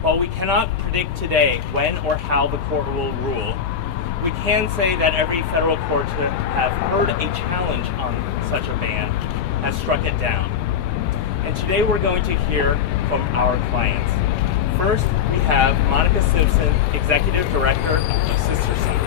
While we cannot predict today when or how the court will rule, we can say that every federal court to have heard a challenge on such a ban has struck it down. And today we're going to hear from our clients. First, we have Monica Simpson, Executive Director of Sister Song.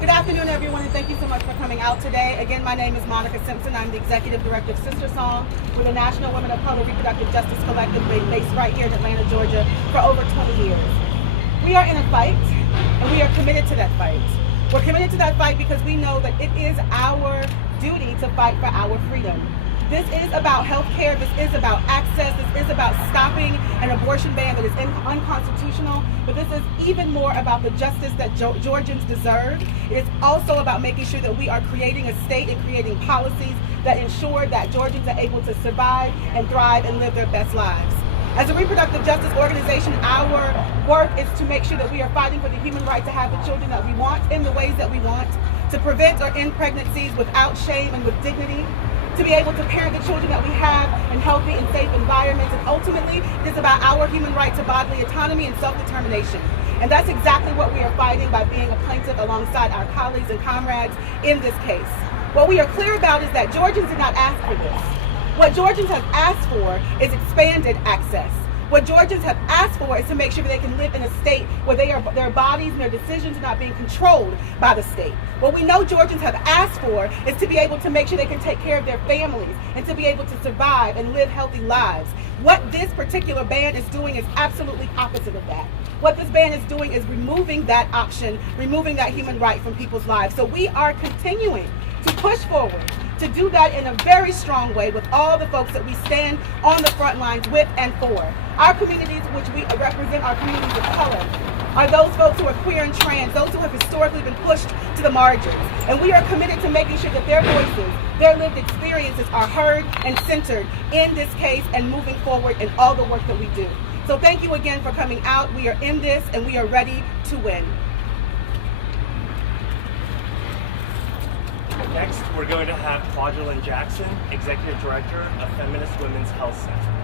Good afternoon, everyone, and thank you so much for coming out today. Again, my name is Monica Simpson. I'm the Executive Director of Sister Song. We're the National Women of Color Reproductive Justice Collective based right here in Atlanta, Georgia, for over 20 years. We are in a fight, and we are committed to that fight. We're committed to that fight because we know that it is our duty to fight for our freedom. This is about health care. This is about access. This is about stopping an abortion ban that is unconstitutional. But this is even more about the justice that Georgians deserve. It is also about making sure that we are creating a state and creating policies that ensure that Georgians are able to survive and thrive and live their best lives. As a reproductive justice organization, our work is to make sure that we are fighting for the human right to have the children that we want in the ways that we want, to prevent or end pregnancies without shame and with dignity, to be able to parent the children that we have in healthy and safe environments, and ultimately it is about our human right to bodily autonomy and self-determination. And that's exactly what we are fighting by being a plaintiff alongside our colleagues and comrades in this case. What we are clear about is that Georgians did not ask for this. What Georgians have asked for is expanded access. What Georgians have asked for is to make sure that they can live in a state where their bodies and their decisions are not being controlled by the state. What we know Georgians have asked for is to be able to make sure they can take care of their families and to be able to survive and live healthy lives. What this particular ban is doing is absolutely opposite of that. What this ban is doing is removing that option, removing that human right from people's lives. So we are continuing to push forward, to do that in a very strong way with all the folks that we stand on the front lines with and for. Our communities, which we represent, our communities of color, are those folks who are queer and trans, those who have historically been pushed to the margins. And we are committed to making sure that their voices, their lived experiences are heard and centered in this case and moving forward in all the work that we do. So thank you again for coming out. We are in this and we are ready to win. Next, we're going to have Kwajalein Jackson, Executive Director of Feminist Women's Health Center.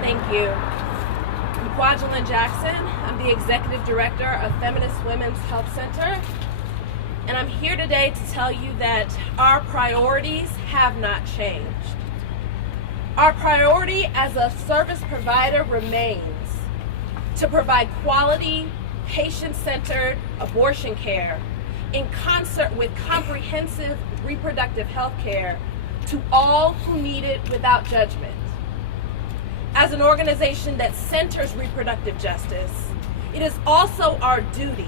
Thank you. I'm Kwajalein Jackson. I'm the Executive Director of Feminist Women's Health Center. And I'm here today to tell you that our priorities have not changed. Our priority as a service provider remains to provide quality, patient-centered abortion care in concert with comprehensive reproductive health care to all who need it without judgment. As an organization that centers reproductive justice, it is also our duty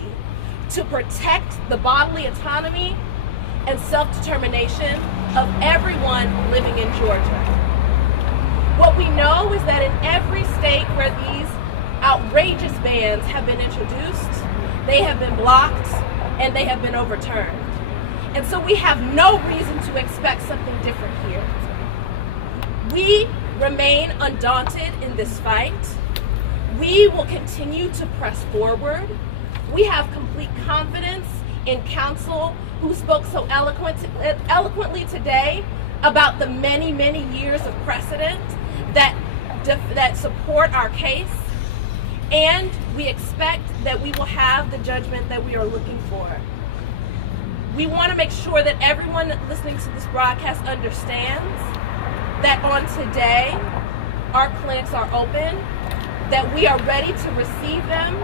to protect the bodily autonomy and self-determination of everyone living in Georgia. What we know is that in every state where these outrageous bans have been introduced, they have been blocked, and they have been overturned. And so we have no reason to expect something different here. We remain undaunted in this fight. We will continue to press forward. We have complete confidence in counsel who spoke so eloquently today about the many, many years of precedent that support our case. And we expect that we will have the judgment that we are looking for. We want to make sure that everyone listening to this broadcast understands that on today, our clinics are open, that we are ready to receive them,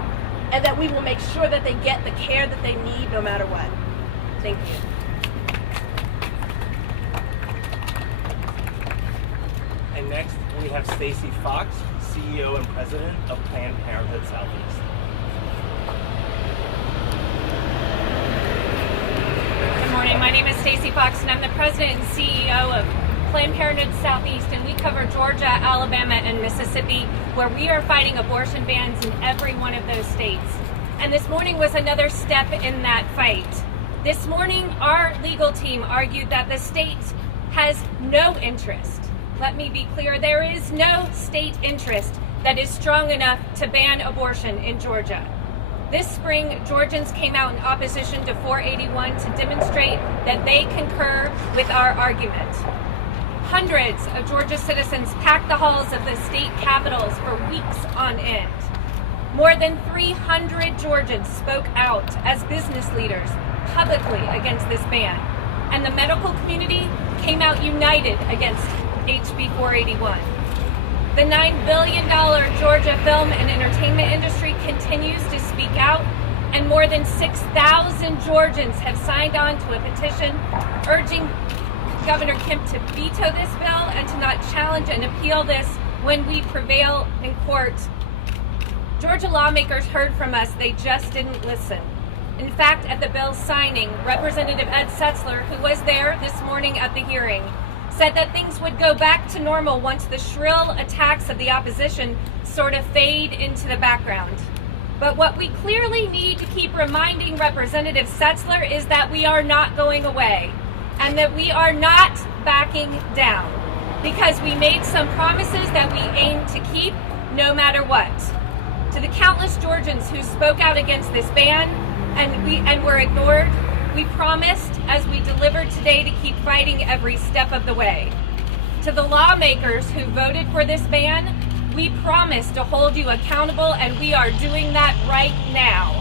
and that we will make sure that they get the care that they need no matter what. Thank you. And next, we have Stacey Fox, CEO and President of Planned Parenthood Southeast. Good morning. My name is Stacey Fox, and I'm the President and CEO of Planned Parenthood Southeast, and we cover Georgia, Alabama, and Mississippi, where we are fighting abortion bans in every one of those states. And this morning was another step in that fight. This morning, our legal team argued that the state has no interest. Let me be clear, there is no state interest that is strong enough to ban abortion in Georgia. This spring, Georgians came out in opposition to 481 to demonstrate that they concur with our argument. Hundreds of Georgia citizens packed the halls of the state capitals for weeks on end. More than 300 Georgians spoke out as business leaders publicly against this ban, and the medical community came out united against HB 481. The $9 billion Georgia film and entertainment industry continues to speak out, and more than 6,000 Georgians have signed on to a petition urging Governor Kemp to veto this bill and to not challenge and appeal this when we prevail in court. Georgia lawmakers heard from us, they just didn't listen. In fact, at the bill's signing, Representative Ed Setzler, who was there this morning at the hearing, said that things would go back to normal once the shrill attacks of the opposition sort of fade into the background. But what we clearly need to keep reminding Representative Setzler is that we are not going away and that we are not backing down, because we made some promises that we aim to keep no matter what. To the countless Georgians who spoke out against this ban and were ignored, we promised, as we delivered today, to keep fighting every step of the way. To the lawmakers who voted for this ban, we promise to hold you accountable, and we are doing that right now.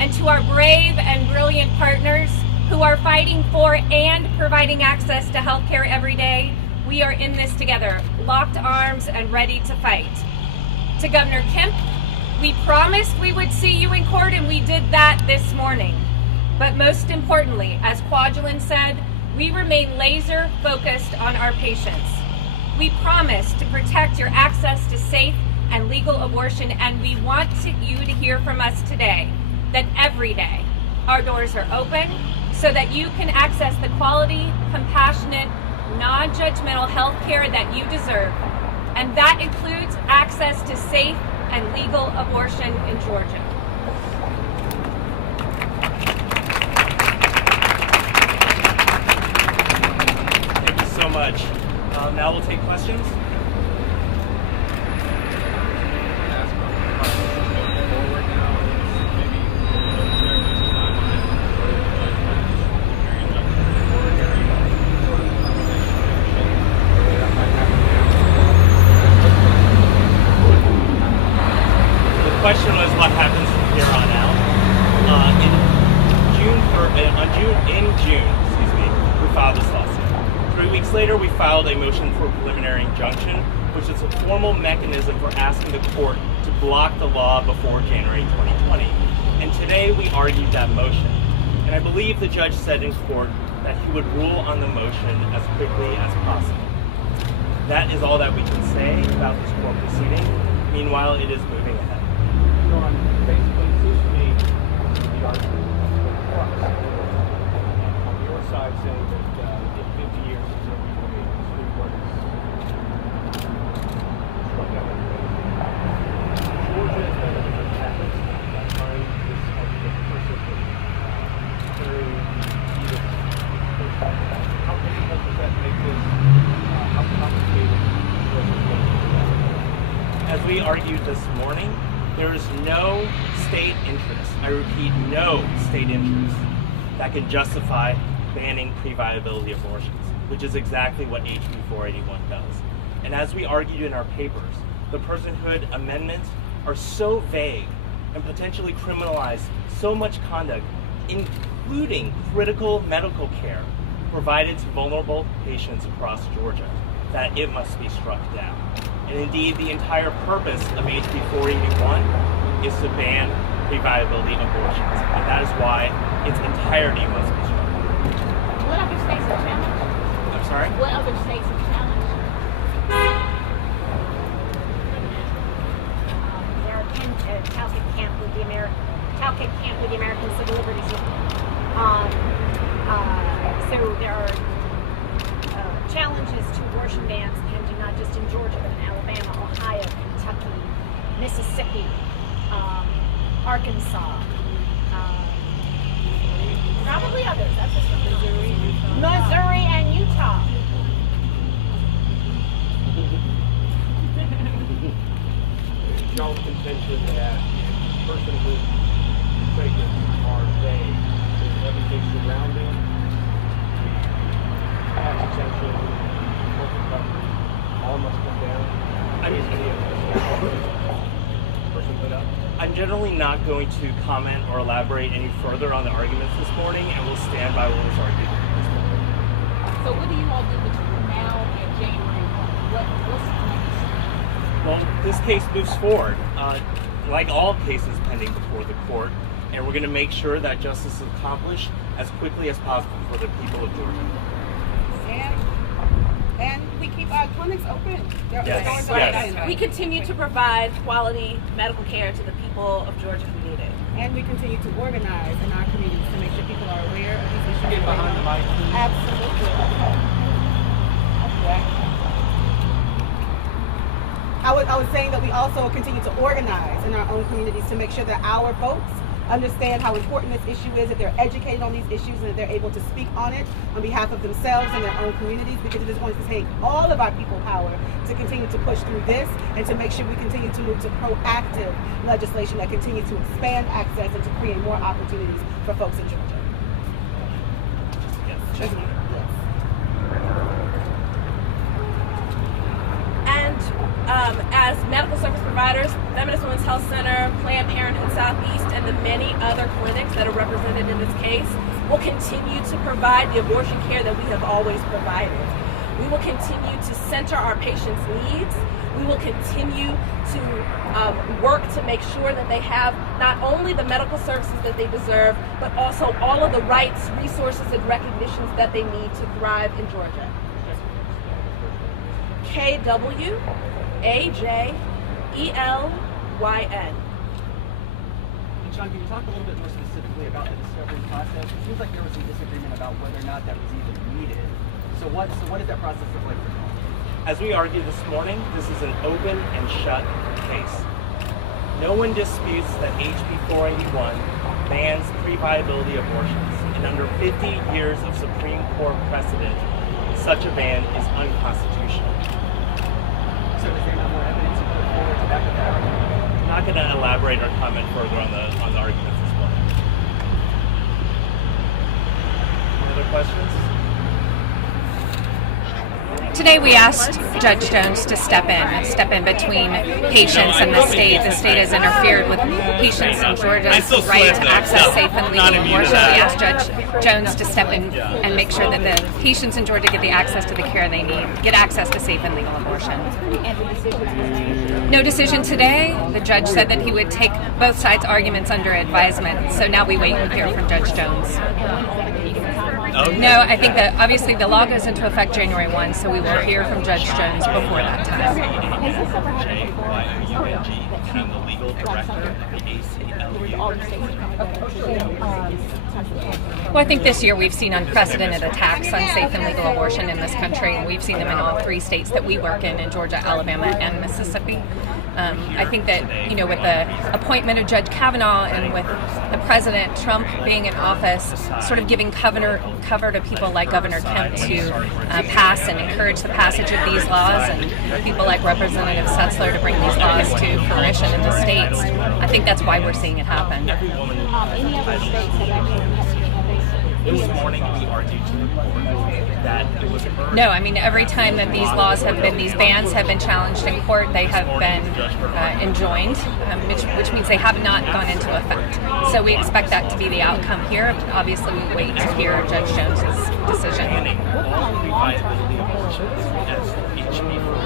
And to our brave and brilliant partners who are fighting for and providing access to health care every day, we are in this together, locked arms and ready to fight. To Governor Kemp, we promised we would see you in court, and we did that this morning. But most importantly, as Kwajalein said, we remain laser focused on our patients. We promise to protect your access to safe and legal abortion, and we want you to hear from us today that every day our doors are open so that you can access the quality, compassionate, non-judgmental health care that you deserve. And that includes access to safe and legal abortion in Georgia. So much. Now we'll take questions. The question was what happens from here on out. In June, we filed this lawsuit. 3 weeks later, we filed a motion for preliminary injunction, which is a formal mechanism for asking the court to block the law before January 2020. And today we argued that motion. And I believe the judge said in court that he would rule on the motion as quickly as possible. That is all that we can say about this court proceeding. Meanwhile, it is moving ahead. Sean, basically, it seems to me the argument is crux. On your side, saying that in 50 years until we will be the Supreme Court has struck down everything. Georgia has done a tactics by trying this argument persistent through even how difficult does that make this? How complicated does it make it? As we argued this morning, there is no state interest, I repeat, no state interest that can justify banning pre-viability abortions, which is exactly what HB 481 does. And as we argued in our papers, the personhood amendments are so vague and potentially criminalize so much conduct, including critical medical care provided to vulnerable patients across Georgia, that it must be struck down. And indeed, the entire purpose of HB 481 is to ban pre-viability abortions, and that is why its entirety must be struck down. What other states have challenged? I'm sorry? What other states have challenged? There are 10 Talcott Camp with the American Civil Liberties Union. So there are challenges to abortion bans pending not just in Georgia, but in Alabama, Ohio, Kentucky, Mississippi, Arkansas, probably others. That's just Missouri and Utah. Y'all's contention that personhood generally not going to comment or elaborate any further on the arguments this morning, and we'll stand by what was argued this morning. So what do you all do between now and January 1? What's next? Well, this case moves forward, like all cases pending before the court, and we're going to make sure that justice is accomplished as quickly as possible for the people of Georgia. And we keep our clinics open. Their Yes, doors are yes. open. We continue to provide quality medical care to the people of Georgia who need it. And we continue to organize in our communities to make sure people are aware of these issues. Get behind the mic. Absolutely. I was saying that we also continue to organize in our own communities to make sure that our folks understand how important this issue is, that they're educated on these issues, and that they're able to speak on it on behalf of themselves and their own communities, because it is going to take all of our people power to continue to push through this and to make sure we continue to move to proactive legislation that continues to expand access and to create more opportunities for folks in Georgia. Yes. And as medical service providers, Feminist Women's Health Center, Planned Parenthood Southeast, and the many other clinics that are represented in this case will continue to provide the abortion care that we have always provided. We will continue to center our patients' needs. We will continue to work to make sure that they have not only the medical services that they deserve, but also all of the rights, resources, and recognitions that they need to thrive in Georgia. KWAJELYN. And John, can you talk a little bit more specifically about the discovery process? It seems like there was some disagreement about whether or not that was even needed. So what does that process look like for you? As we argued this morning, this is an open and shut case. No one disputes that HB 481 bans pre-viability abortions, and under 50 years of Supreme Court precedent, such a ban is unconstitutional. So is there not more evidence you put forward to back up that argument? I'm not going to elaborate or comment further on the arguments this morning. Any other questions? Today we asked Judge Jones to step in between patients and the state. The state has interfered with patients in Georgia's right to access safe and legal abortion. We asked Judge Jones to step in and make sure that the patients in Georgia get the access to the care they need, get access to safe and legal abortion. No decision today. The judge said that he would take both sides' arguments under advisement. So now we wait and hear from Judge Jones. No, I think that obviously the law goes into effect January 1, so we will hear from Judge Jones before that time. I'm the legal director of the ACLU. Well, I think this year we've seen unprecedented attacks on safe and legal abortion in this country, and we've seen them in all three states that we work in Georgia, Alabama, and Mississippi. I think that, with the appointment of Judge Kavanaugh and with the President Trump being in office, sort of giving cover to people like Governor Kemp to pass and encourage the passage of these laws, and people like Representative Setzler to bring these laws to fruition in the states. I think that's why we're seeing it happen. Any other states have actually This morning we argued to the court that it was No, I mean, every time that these bans have been challenged in court, they have been enjoined, which means they have not gone into effect. So we expect that to be the outcome here. Obviously, we wait to hear Judge Jones's decision.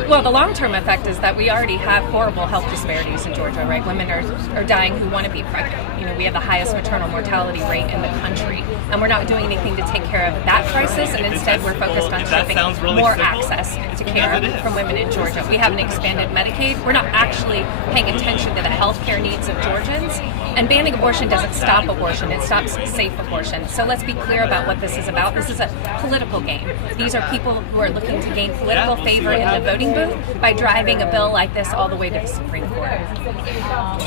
Well, the long-term effect is that we already have horrible health disparities in Georgia, right? Women are dying who want to be pregnant. We have the highest maternal mortality rate in the country, and we're not doing anything to take care of that crisis, and instead we're focused on having more access to care from women in Georgia. We haven't expanded Medicaid. We're not actually paying attention to the health care needs of Georgians, and banning abortion doesn't stop abortion. It stops safe abortion. So let's be clear about what this is about. This is a political game. These are people who are looking to gain political favor in the voting booth by driving a bill like this all the way to the Supreme Court.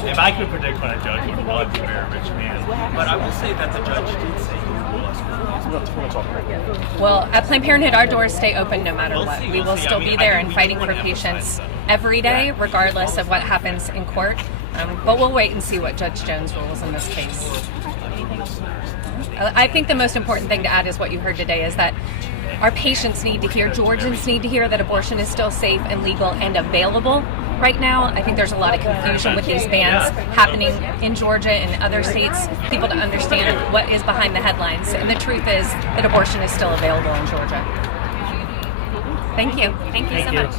If I could predict when a judge would rule, I'd be a very rich man. But I will say that the judge did say he would rule us for. Well, at Planned Parenthood, our doors stay open no matter what. We will still be there and fighting for patients every day, regardless of what happens in court. But we'll wait and see what Judge Jones rules in this case. I think the most important thing to add is what you heard today is that our patients need to hear, Georgians need to hear that abortion is still safe and legal and available Right now, I think there's a lot of confusion with these bans happening in Georgia and other states. People don't understand what is behind the headlines. And the truth is that abortion is still available in Georgia. Thank you. Thank you so much.